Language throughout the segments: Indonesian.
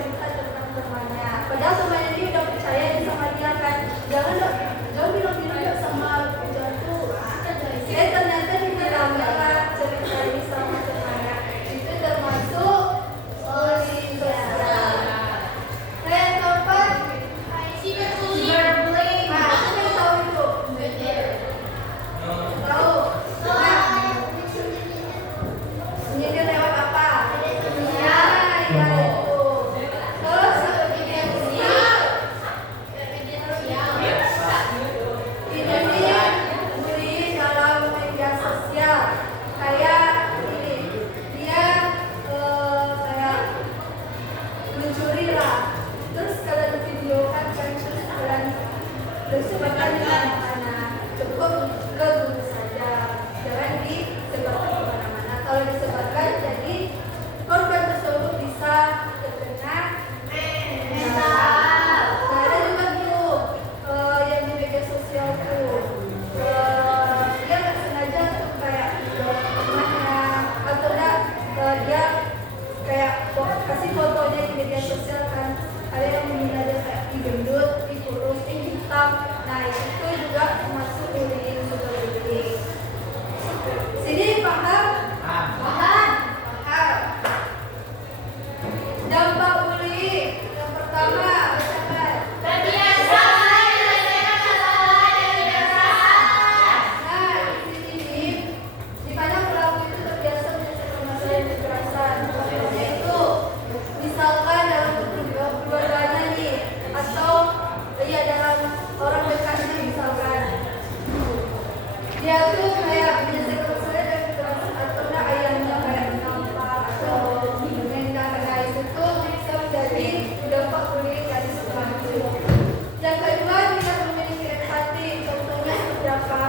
cerita tentang temannya. Padahal temannya ini udah percaya sama dia kan. Jangan bilang sama jatuh. Ternyata dibilangnya cerita ini sama temannya. Itu termasuk bullying sosial. Yang keempat, cyberbullying. Aku tahu itu. Tahu. Menyindir lewat apa? Ya itu. Terus ini bullying dalam media sosial. Kayak ini, dia kayak mencuri lah. Terus kalau divideokan kan terus kalian bersebarkan dengan anak-anak, cukup ke guru saja, jangan disebarkan kemana-mana. Kalau disebarkan jadi korban tersebut bisa terkena mental. Nah, ada juga tuh yang di media sosial tuh dia nggak sengaja tuh kayak video temannya atau enggak dia kayak kasih fotonya di media sosial kan, ada yang menghina dia kayak gendut, kurus, hitam. Nah itu juga termasuk bullying, juga bullying. Sini paham? Paham. Dampak bullying yang pertama di mana pelaku itu terbiasa menyelesaikan masalah yang kekerasan. Contohnya itu misalkan dalam keluarganya nih, atau ya dalam orang dekatnya misalkan dia tuh kayak menyelesaikan masalah dengan kekerasan, atau enggak ayahnya kayak menampar atau menendang. Nah itu tuh bisa menjadi dampak bullying dari sekolah itu. Yang kedua, tidak memiliki empati. Contohnya seperti apa?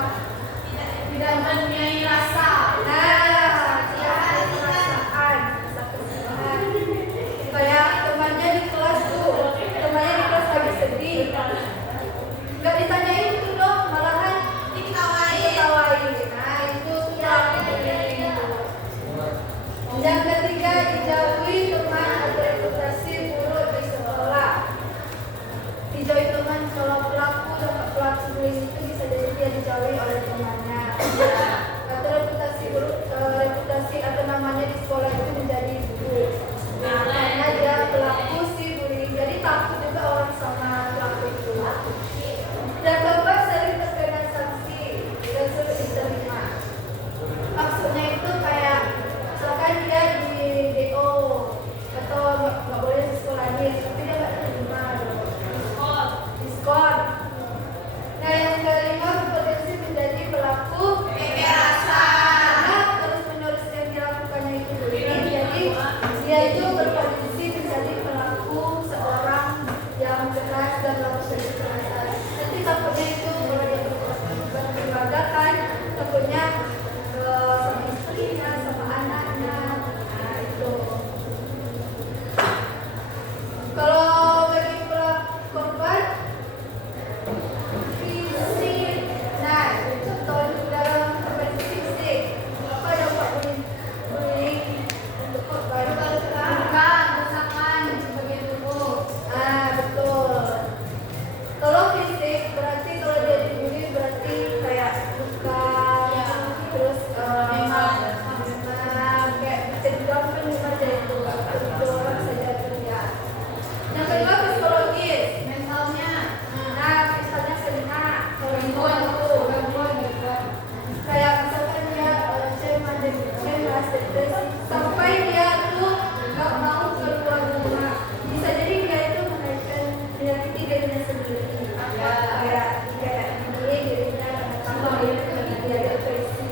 Tidak mempunyai rasa. Nah, tidak ada perasaan, rasa kasihan. Kayak temannya di kelas tuh, temannya di kelas lagi sedih, nggak ditanyain tuh dong, malahan diketawain. Nah itu sudah bullying. Yang ketiga, dijauhi teman atau reputasi buruk di sekolah. Dijauhi teman, kalau pelaku bullying itu bisa jadi dia dijauhi oleh temannya, atau reputasi atau namanya di sekolah itu menjadi buruk. Nah, karena dia pelaku si bullying, jadi takut juga orang sama pelaku itu. Dan keempat, sering terkena sanksi dan sulit diterima. Maksudnya itu kayak misalkan dia di DO atau nggak boleh di sekolah ini, tapi dia nggak terima diskon. Nah yang kelima, berpotensi menjadi pelaku kekerasan. Karena terus menerus yang dilakukannya itu bullying, jadi dia itu berpotensi menjadi pelaku seorang yang keras dan melakukan kekerasan. Nanti takutnya itu kalau dia berkeluarga kan, takutnya sama istrinya, sama anaknya. Nah itu. Kalau bagi korban fisik, nah contoh dalam korban fisik, apa dampak bullying untuk korban? Bukan kerusakan bagian tubuh. Ah betul. Kalau fisik berarti kalau dia dibully berarti kayak luka, terus memang kayak cedera kan memang jadi itu orang saja terlihat. Yang kedua, psikologis, mentalnya. Nah misalnya sedih, kalau gangguan gitu. Kayak misalkan dia cemas, depresi, sampai dia tuh nggak mau keluar rumah. Bisa jadi dia itu menyakiti dirinya sendiri. Kayak bullying dirinya karena tambah dia depresi.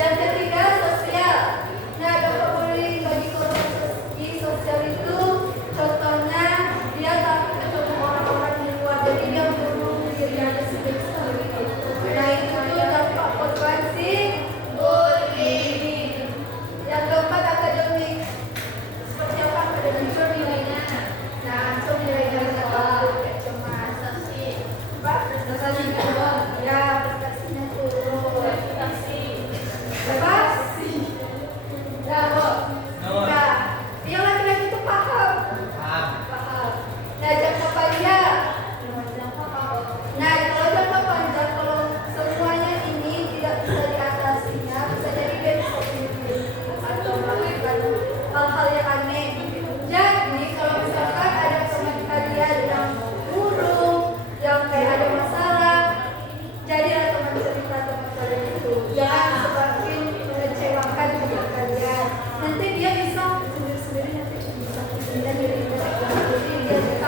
Yang ketiga, sosial. Nah dampak bullying bagi korban sosial itu contohnya dia takut ketemu orang-orang di luar, jadi dia membunuh dirinya sendiri. Nah itu tuh dampak korban bullying. Yang keempat, akademik. Seperti apa akademik? Nilainya. Nah ancur nilainya kayak cemas, apa? Ya prestasinya turun. Apa? Nah, yang laki-laki itu paham.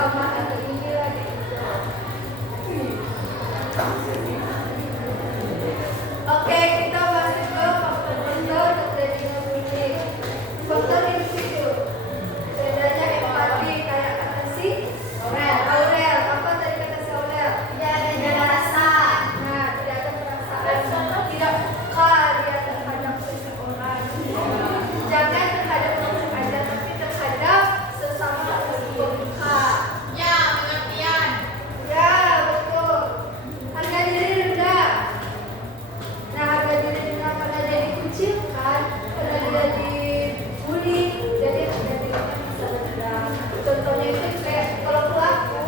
sama atau ini lagi gitu. Oke, kita masuk ke faktor-faktor terjadinya bullying. Faktor individu. Bedanya empati kayak kata si Aurel. Apa tadi kata si Aurel? Tidak ada rasa. Nah, tidak ada perasaan. Tidak peka dia terhadap seseorang. Jangan terhadap orang saja, tapi terhadap sesama tersebut peka. Ya, pengertian. Ya, betul. Harga diri rendah. Nah, harga diri rendah karena dia dikucilkan, karena dia dibully, jadi harga dirinya bisa rendah. Contohnya itu kayak kalau pelaku,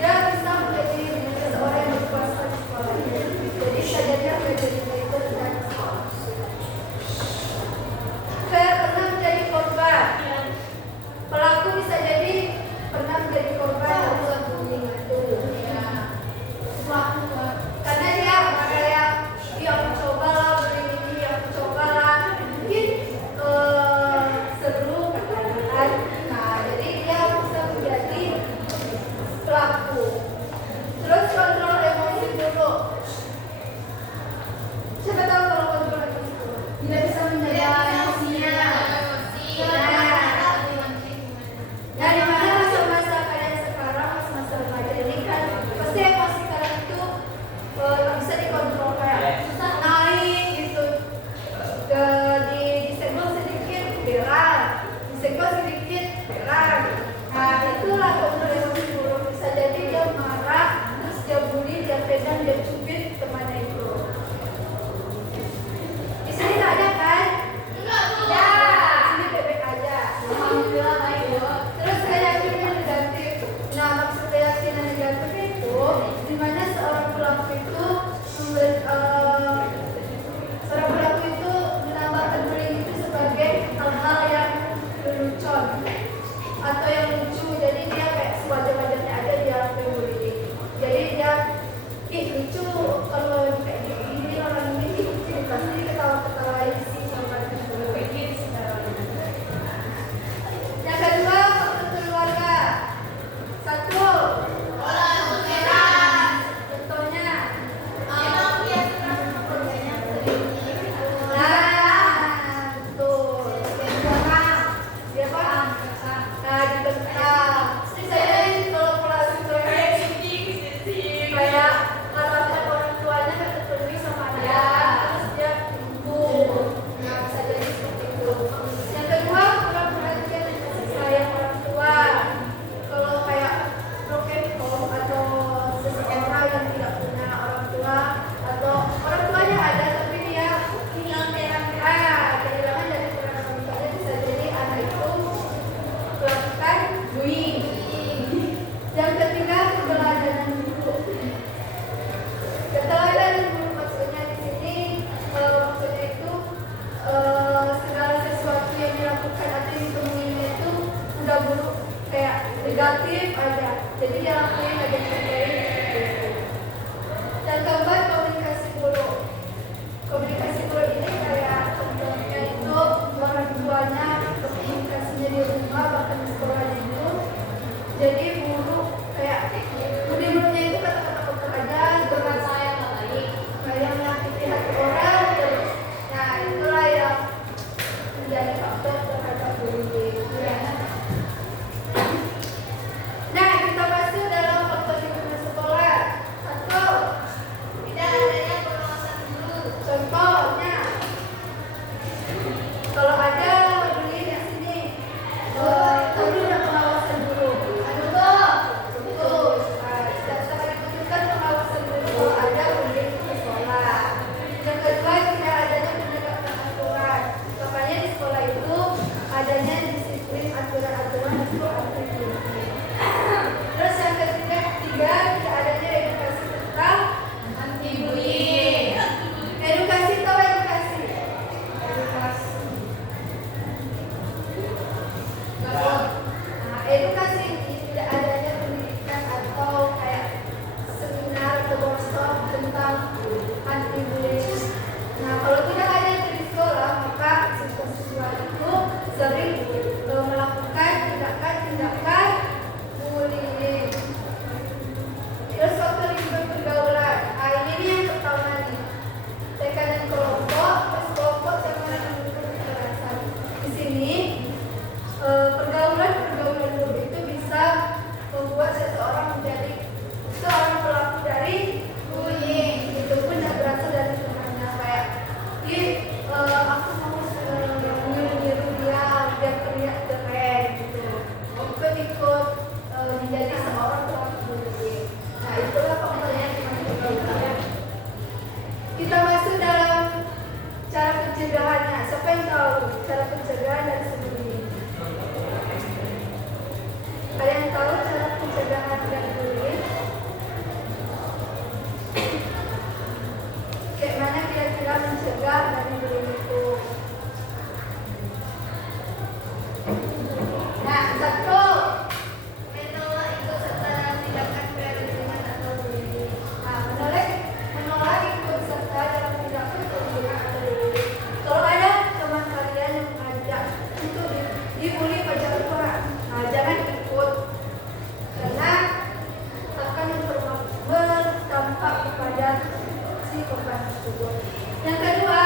dia bisa menjadi seseorang yang berkuasa di sekolahnya. Jadi saja dia harga dirinya itu rendah. Saya pernah menjadi korban. Pelaku bisa jadi pernah menjadi korban dalam bullying itu. Karena dia kayak dia mencoba lah bullying ini, dia mencoba lah mungkin seru katakan. Nah, jadi dia bisa menjadi pelaku. Terus kontrol emosi dulu. Siapa tahu kalau kontrol emosi dulu? Tidak bisa menjaga emosinya. Nah, di mana masa-masa kalian sekarang, masa-masa remaja ini kan pasti emosi kalian itu bisa dikontrol kayak naik gitu, disenggol sedikit berang, disenggol sedikit berang. Nah, itulah kontrol emosi dulu. Bisa jadi dia marah, terus dia bully, dia pegang, dia cubit temannya itu. Di sini nggak ada kan? Ya, di sini bebek aja. Alhamdulillah baik. Terus keyakinan negatif. Nah, maksud keyakinan negatif itu di mana seorang pelaku itu menambahkan bullying itu sebagai hal-hal yang lelucon atau yang lucu. Jadi dia kayak sewajar-wajarnya aja dia lakukan bullying. Jadi dia lucu kalau kayak gini orang ini pasti ketawa-ketawain sih sama bullying sekarang. Yang kedua, faktor keluarga. Satu, contohnya betul. Dia paham. Nah, dibentang. Bisa jadi kalau kayak karakter orang tuanya kan terpenuhi sama anaknya, terus dia tumbuh. Nah, bisa jadi seperti itu. Yang kedua, kurang perhatian dan kasih sayang orang tua. Kalau kayak broken home atau seseorang yang tidak punya orang tua atau orang tuanya ada tapi dia kehilangan dari peran orang tuanya, bisa jadi anak itu melakukan bullying. Yang ketiga, keteladanan guru. Keteladanan guru maksudnya di sini maksudnya itu segala sesuatu yang dilakukan atau yang ditemuinya itu udah buruk kayak negatif aja, jadi dia lakuin aja sendiri seperti itu. Dan keempat, komunikasi buruk. Komunikasi buruk ini kayak contohnya itu orang tuanya komunikasinya di rumah bahkan di sekolahnya itu jadi buruk, kayak budi-budinya itu kata-kata kotor aja, berkata yang nggak baik, kayak menyakiti hati orang terus. Nah, itulah yang menjadi faktor terhadap bullying. Nah, kita masuk dalam faktor lingkungan sekolah. Satu, tidak adanya pengawasan guru. Contohnya, kalau ada bullying di sini, perlu ada pengawasan guru. Betul. Tidak dapat dibutuhkan pengawasan guru kalau ada bullying di sekolah. Yang kedua, tidak adanya penegakan aturan. Makanya di sekolah itu adanya disiplin, aturan-aturan itu aktif. Terus yang ketiga, tidak adanya edukasi tentang anti bullying. Edukasi tahu edukasi? Nah, edukasi ini tidak adanya pendidikan atau kayak seminar atau workshop tentang anti bullying. Nah, kalau tidak ada di sekolah, maka siswa-siswa itu sering melakukan tindakan mencegah dan memberi itu. Nah, satu, menolak ikut serta dalam tindakan perlindungan atau bullying. Nah, menolak ikut serta dalam tindakan perlindungan atau bullying. Kalau ada teman kalian yang mengajak untuk dibully pada orang, nah jangan ikut karena akan berdampak kepada si korban tersebut. Yang kedua,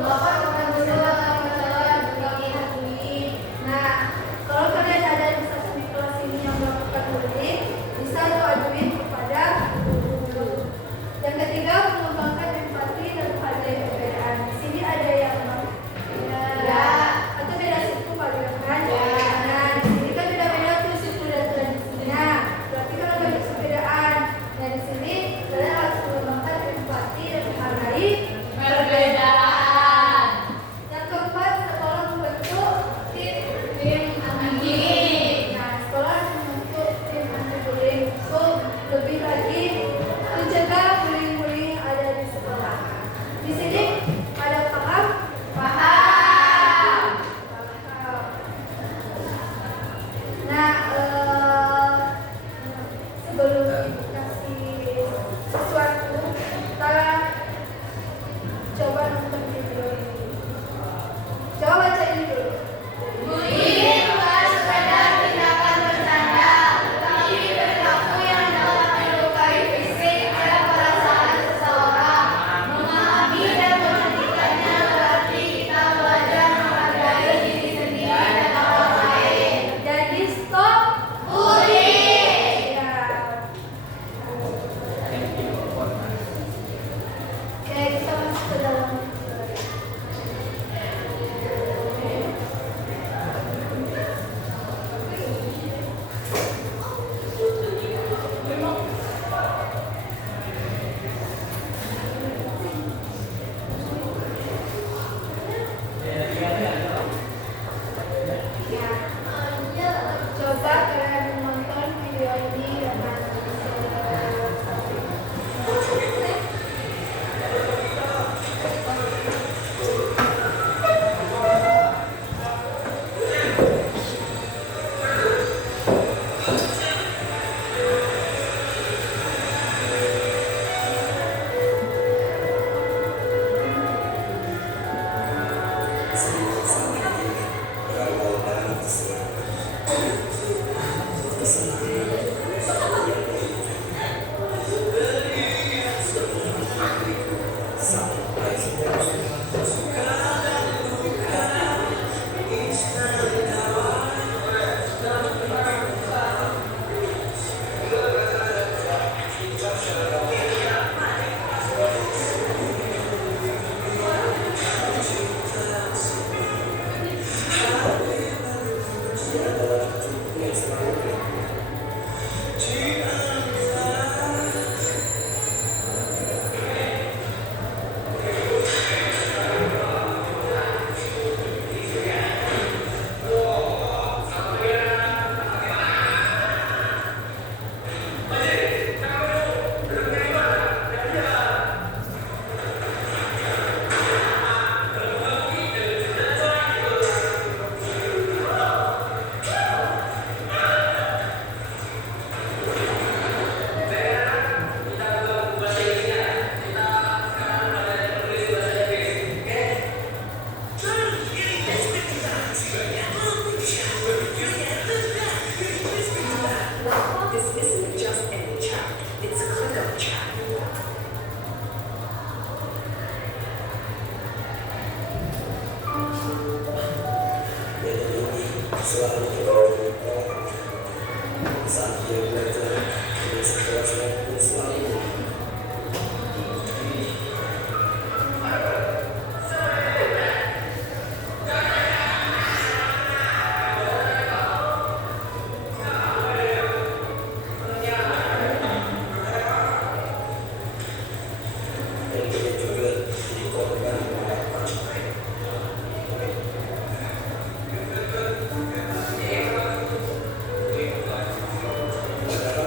bapak akan berulang masalah bullying. Nah, kalau kalian ada di satu di kelas ini yang melakukan bullying, bisa lo ajuin kepada guru. Yang ketiga, mengembangkan empati dan ada perbedaan. Di sini ada yang ya, atau beda suku kalian kan? Ya. Nah, di sini kan beda-beda tuh suku dan tradisinya. Berarti kan ada perbedaan. Nah, di sini kalian harus mengembangkan empati dan menghargai Perbedaan. yang keempat, sekolah membentuk tim anti. Nah, sekolah membentuk tim anti bullying untuk lebih lagi mencegah bullying-bullying yang ada di sekolah. Di sini ada paham? Paham. Nah, sebelum dikasih sesuatu, kita coba nonton video ini. Coba baca ini dulu. Bullying bukan sekedar tindakan bercanda, tetapi perilaku yang dapat melukai fisik dan perasaan seseorang. Memahami dan menghentikannya berarti kita belajar menghargai diri sendiri dan orang lain. Jadi stop Bullying. ya. Oke, kita masuk ke dalam. Ya, coba kalian menonton video ini dengan selalu berdoa saat dia belajar di sekolahnya pun selalu dan dia juga dikorban padahal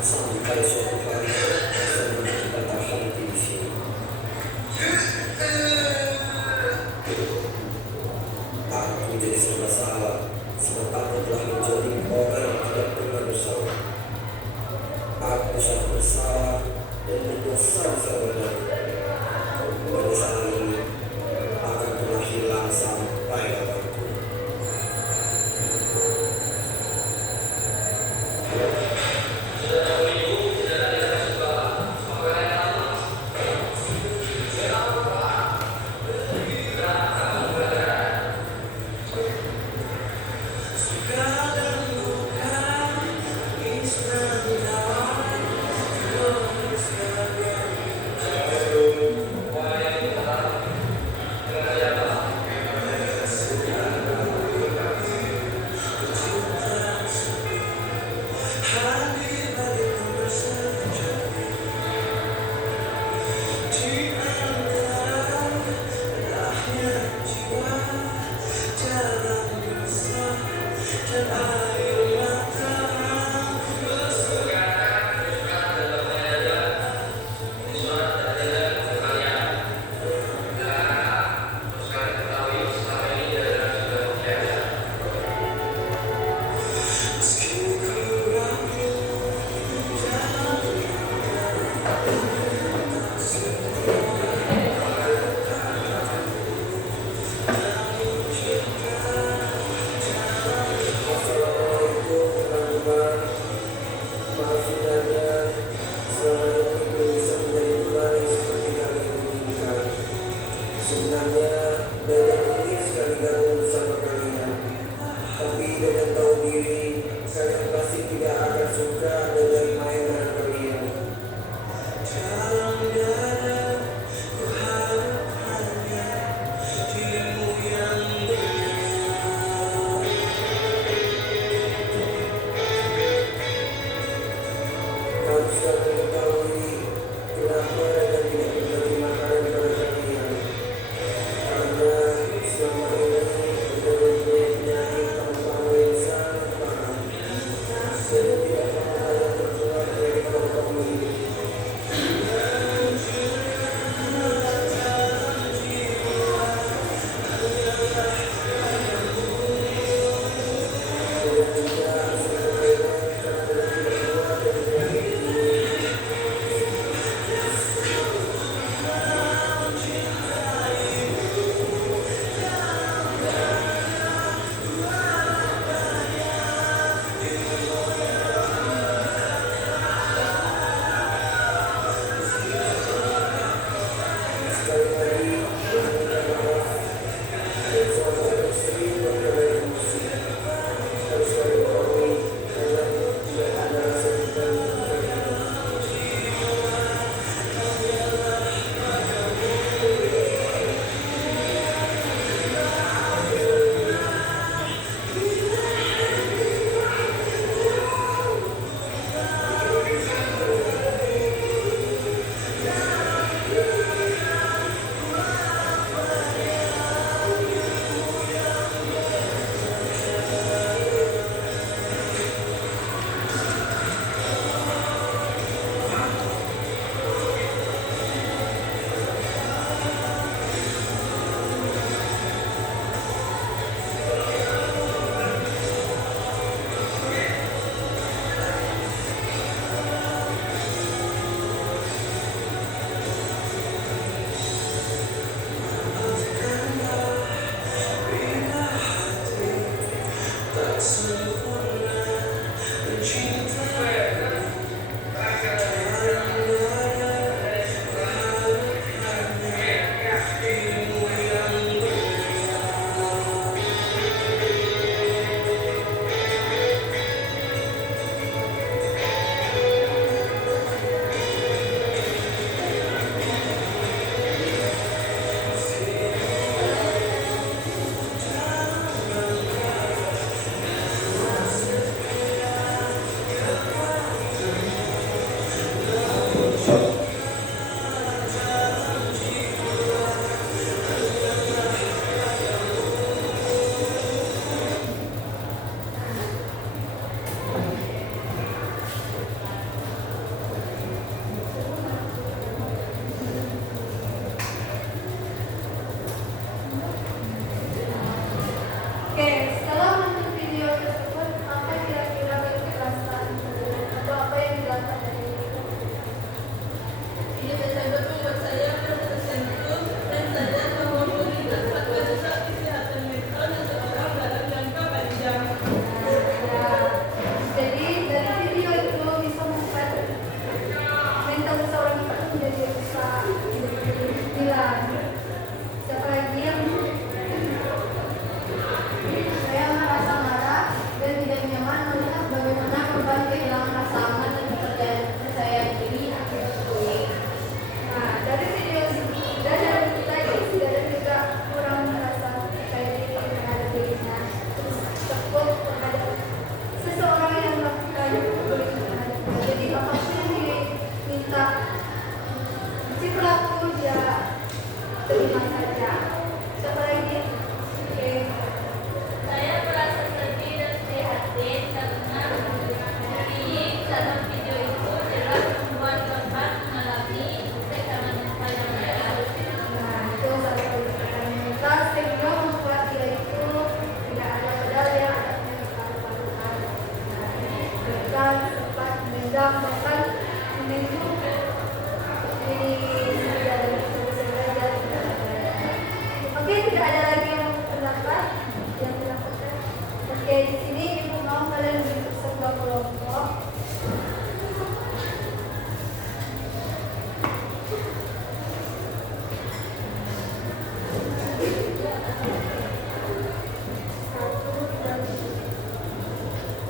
Sampai suatu hari sebelum kita terhenti di sini, aku jadi serba salah. Sementara telah menjadi orang yang tidak pernah bersalah. Aku sangat bersalah dan berdosa besar-besar. Penyesalan ini akan pernah hilang sampai kapanpun.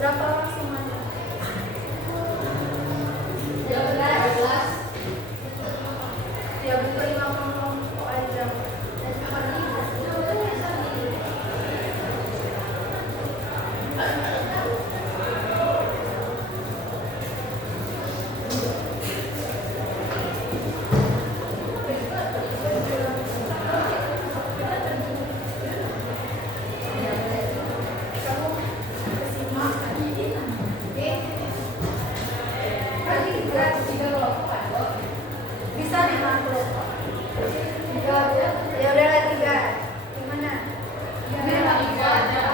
Berapa orang semuanya? 12. Ya bukan 5 kelompok aja. Kamu kesimak. Bisa 5 kelompok. Ya udah lah 3. Gimana? Ini lagi aja.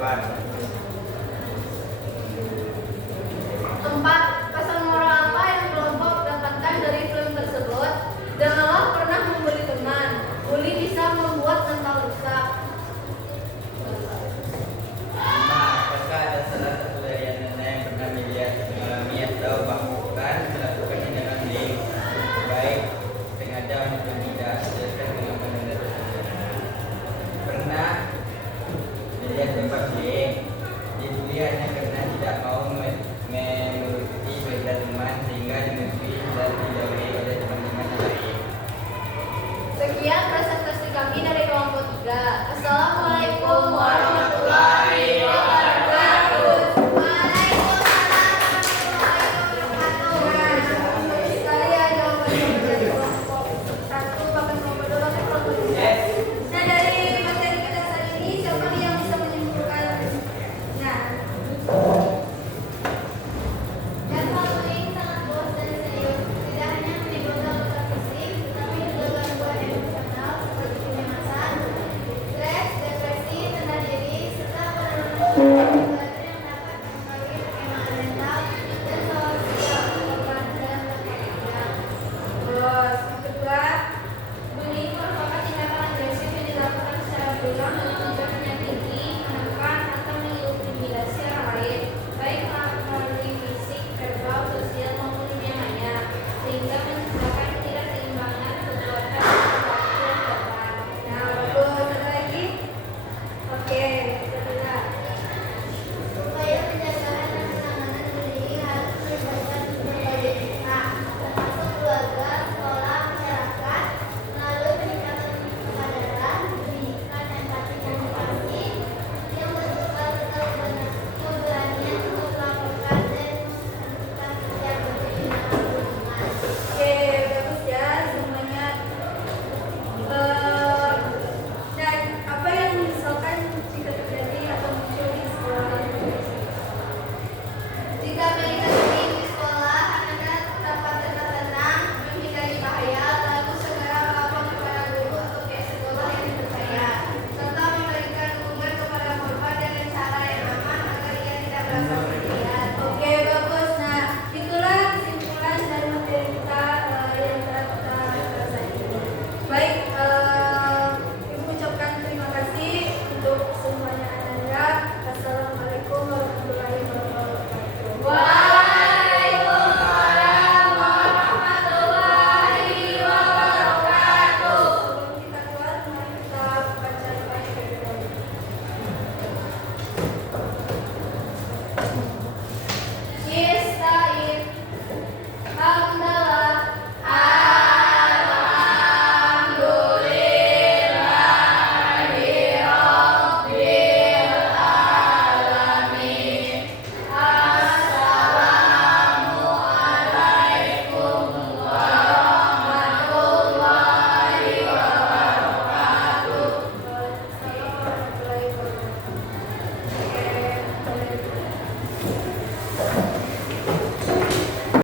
jawaban. 4. Pesan moral apa yang kelompok dapatkan dari film tersebut? Janganlah pernah membuli teman. Bully bisa membuat mental rusak. 5. Apakah ada salah satu dari anda yang pernah melihat, mengalami atau bahkan melakukan tindakan bullying, baik sengaja maupun tidak? Jelaskan pengalaman anda tersebut. Pernah melihat tempat bullying? Dibully hanya karena tidak mau menuruti perintah teman sehingga dimusuhi dan dijauhi oleh teman-teman yang lain. Sekian presentasi kami dari kelompok 3. Assalamualaikum warahmatullahi wabarakatuh. Waalaikumsalam warahmatullahi wabarakatuh. Sekalian jawabannya dari kelompok 1 bahkan kelompok 2 bahkan kelompok 3. Yes. Nah, dari materi kita saat ini siapa nih yang bisa menyimpulkan? Nah, Dan bullying sangat buruk dan serius, tidak hanya menimbulkan luka fisik, tetapi juga gangguan emosional seperti kecemasan, stres, depresi, rendah diri, serta penurunan